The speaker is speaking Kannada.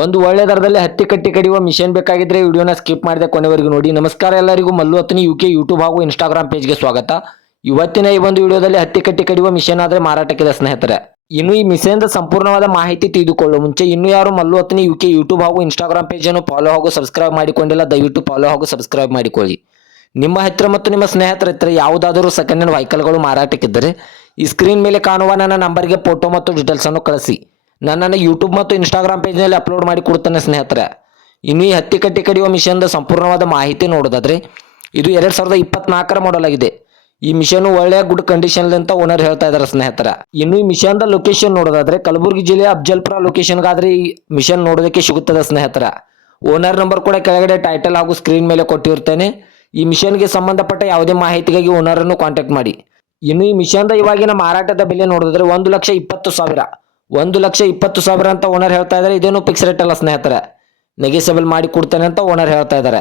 ಒಂದು ಒಳ್ಳೆ ದರದಲ್ಲಿ ಹತ್ತಿ ಕಟ್ಟಿ ಕಡಿಯುವ ಮಿಷನ್ ಬೇಕಾಗಿದ್ರೆ ವಿಡಿಯೋನ ಸ್ಕಿಪ್ ಮಾಡಿದೆ ಕೊನೆವರೆಗೂ ನೋಡಿ. ನಮಸ್ಕಾರ ಎಲ್ಲರಿಗೂ, Mallu Hattani U K YouTube ಹಾಗೂ ಇನ್ಸ್ಟಾಗ್ರಾಮ್ ಪೇಜ್ಗೆ ಸ್ವಾಗತ. ಇವತ್ತಿನ ಈ ಒಂದು ವಿಡಿಯೋದಲ್ಲಿ ಹತ್ತಿ ಕಟ್ಟಿ ಕಡಿಯುವ ಮಿಷನ್ ಆದರೆ ಮಾರಾಟಕ್ಕಿದೆ ಸ್ನೇಹಿತರೆ. ಇನ್ನು ಈ ಮಿಷನ್ದ ಸಂಪೂರ್ಣವಾದ ಮಾಹಿತಿ ತಿಳಿದುಕೊಳ್ಳುವ ಮುಂಚೆ, ಇನ್ನು ಯಾರು Mallu Hattani U K YouTube ಹಾಗೂ ಇನ್ಸ್ಟಾಗ್ರಾಮ್ ಪೇಜನ್ನು ಫಾಲೋ ಹಾಗೂ ಸಬ್ಸ್ಕ್ರೈಬ್ ಮಾಡಿಕೊಂಡಿಲ್ಲ, ದಯವಿಟ್ಟು ಫಾಲೋ ಹಾಗೂ ಸಬ್ಸ್ಕ್ರೈಬ್ ಮಾಡಿಕೊಳ್ಳಿ. ನಿಮ್ಮ ಹತ್ತಿರ ಮತ್ತು ನಿಮ್ಮ ಸ್ನೇಹಿತರ ಹತ್ತಿರ ಯಾವುದಾದರೂ ಸೆಕೆಂಡ್ ಹ್ಯಾಂಡ್ ವೆಹಿಕಲ್ಗಳು ಮಾರಾಟಕ್ಕಿದ್ದರೆ, ಈ ಸ್ಕ್ರೀನ್ ಮೇಲೆ ಕಾಣುವ ನನ್ನ ನಂಬರ್ಗೆ ಫೋಟೋ ಮತ್ತು ಡೀಟೇಲ್ಸನ್ನು ಕಳಿಸಿ. ನನ್ನನ್ನು ಯೂಟ್ಯೂಬ್ ಮತ್ತು ಇನ್ಸ್ಟಾಗ್ರಾಮ್ ಪೇಜ್ನಲ್ಲಿ ಅಪ್ಲೋಡ್ ಮಾಡಿ ಕೊಡ್ತೇನೆ ಸ್ನೇಹಿತರೆ. ಇನ್ನು ಈ ಹತ್ತಿ ಕಟ್ಟಿ ಕಡಿಯುವ ಮಿಷನ್ದ ಸಂಪೂರ್ಣವಾದ ಮಾಹಿತಿ ನೋಡೋದಾದ್ರೆ, ಇದು ಎರಡು ಸಾವಿರದ ಇಪ್ಪತ್ನಾಲ್ಕರ ಮಾಡಲ್ ಆಗಿದೆ. ಈ ಮಿಷನ್ ಒಳ್ಳೆಯ ಗುಡ್ ಕಂಡೀಷನ್ ಅಂತ ಓನರ್ ಹೇಳ್ತಾ ಇದ್ದಾರೆ ಸ್ನೇಹಿತರ. ಇನ್ನು ಈ ಮಿಷನ್ದ ಲೊಕೇಶನ್ ನೋಡೋದಾದ್ರೆ, ಕಲಬುರಗಿ ಜಿಲ್ಲೆಯ ಅಫ್ಜಲ್ಪುರ ಲೊಕೇಶನ್ಗಾದ್ರೆ ಈ ಮಿಷನ್ ನೋಡೋದಕ್ಕೆ ಸಿಗುತ್ತದೆ ಸ್ನೇಹಿತರ. ಓನರ್ ನಂಬರ್ ಕೂಡ ಕೆಳಗಡೆ ಟೈಟಲ್ ಹಾಗೂ ಸ್ಕ್ರೀನ್ ಮೇಲೆ ಕೊಟ್ಟಿರ್ತೇನೆ. ಈ ಮಿಷನ್ಗೆ ಸಂಬಂಧಪಟ್ಟ ಯಾವುದೇ ಮಾಹಿತಿಗಾಗಿ ಓನರನ್ನು ಕಾಂಟ್ಯಾಕ್ಟ್ ಮಾಡಿ. ಇನ್ನು ಈ ಮಿಷನ್ದ ಇವಾಗಿನ ಮಾರಾಟದ ಬೆಲೆ ನೋಡಿದ್ರೆ ಒಂದು ಲಕ್ಷ ಇಪ್ಪತ್ತು ಸಾವಿರ. ಒಂದು ಲಕ್ಷ ಇಪ್ಪತ್ತು ಸಾವಿರ ಅಂತ ಓನರ್ ಹೇಳ್ತಾ ಇದ್ದಾರೆ ಇದೇನು ಫಿಕ್ಸ್ ರೇಟ್ ಅಲ್ಲ ಸ್ನೇಹಿತರೆ. ನೆಗೆಸಬಲ್ ಮಾಡಿ ಕೊಡ್ತೇನೆ ಅಂತ ಓನರ್ ಹೇಳ್ತಾ ಇದ್ದಾರೆ